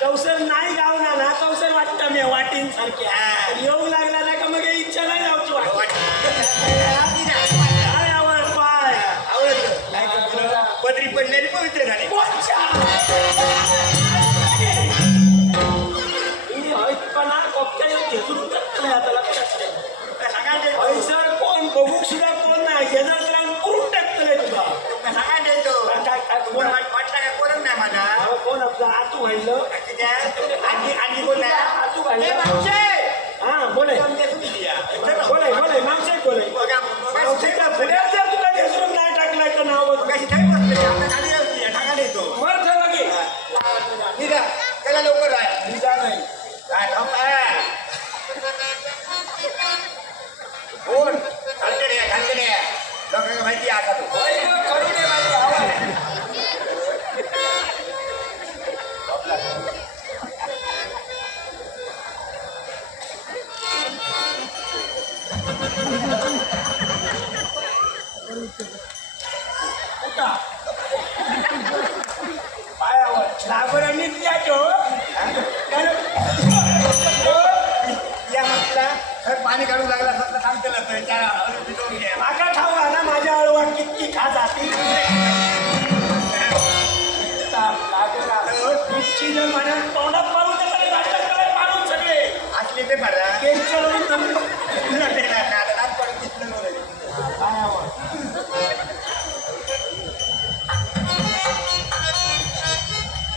चौसर नाही गावना ना चौसर वाटतं मी वाटीन सारख्या येऊ लागला ना का मग इच्छा नाही जाऊची वाट काय आवड पाय आवडत पदरी पडलेली पवित्र झाली पण घेतून आता लक्षात पैसर कोण बघू सुद्धा कोण नाही शेजार करून टाकतलंय तुला सांगा देतो काय काय कोण वाटला का कोणच नाही माझा कोण आपला आतू घाललं आणि कोण नाही आतू घाललं हा बोलाय बोलाय मागचे बोलाय पुण्यात जर तुला घेसून नाही टाकलाय तर नाव कशी काय बसले आता खाली टाकायला येतो वर ठेवा की निघा त्याला लवकर आहे निघा नाही कोण खालकडे लोकांना माहिती आता तू करू दे माहिती आवाज पायावर लागवडांनी द्यायचो या म्हटला खर पाणी काढू लागला असं सांगते मागा ठावा ना माझ्या अळवा किती खा जाती तोंडात मारून पाडून सगळे असले ते बरा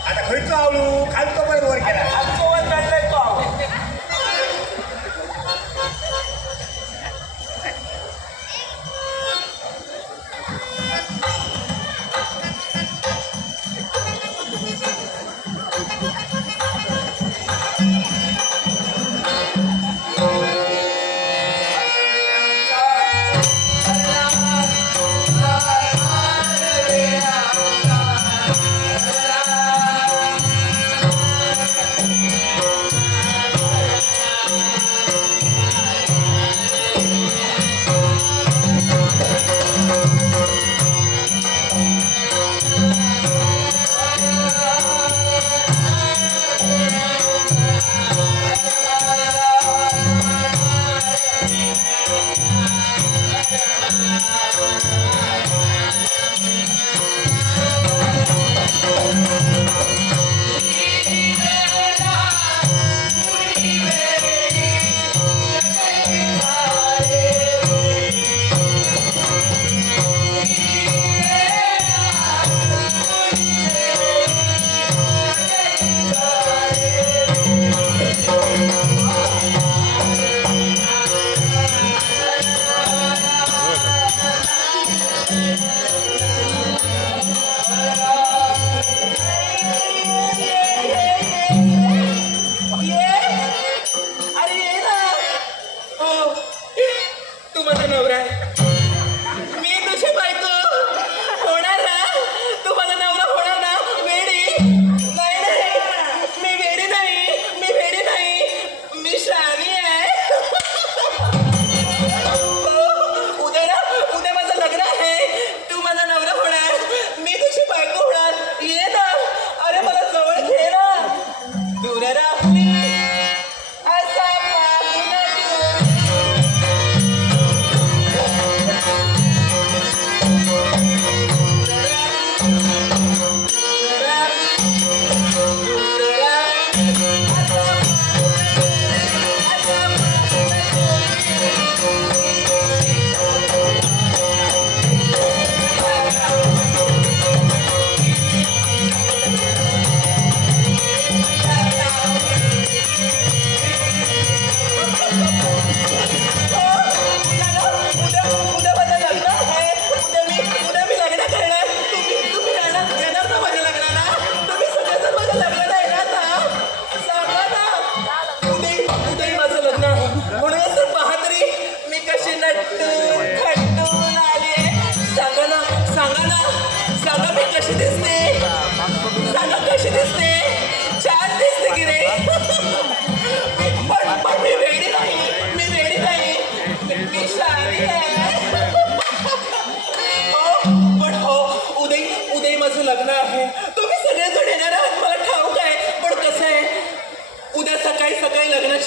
आता खयचो आवळू खालतो पण वर केला वर काढलाय तो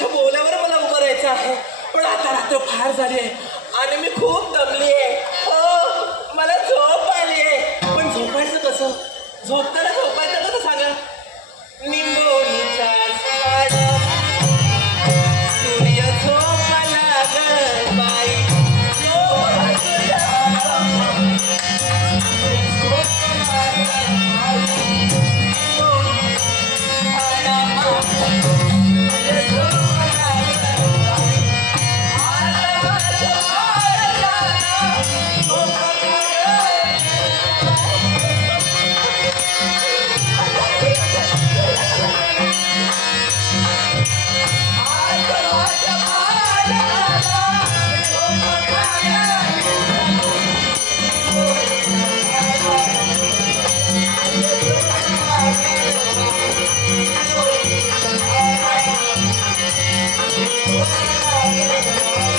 तुमच्या बोल्यावर मला उभं राहायचं आहे, पण आता रात्र फार झाली आहे आणि मी खूप दमली आहे. हो, मला झोप आली आहे. पण झोपायचं कसं? झोपायचं कसं सांगा? निंबोनीच्या झाडावर सूर्य झोपला ग बाई, झोपला Thank you.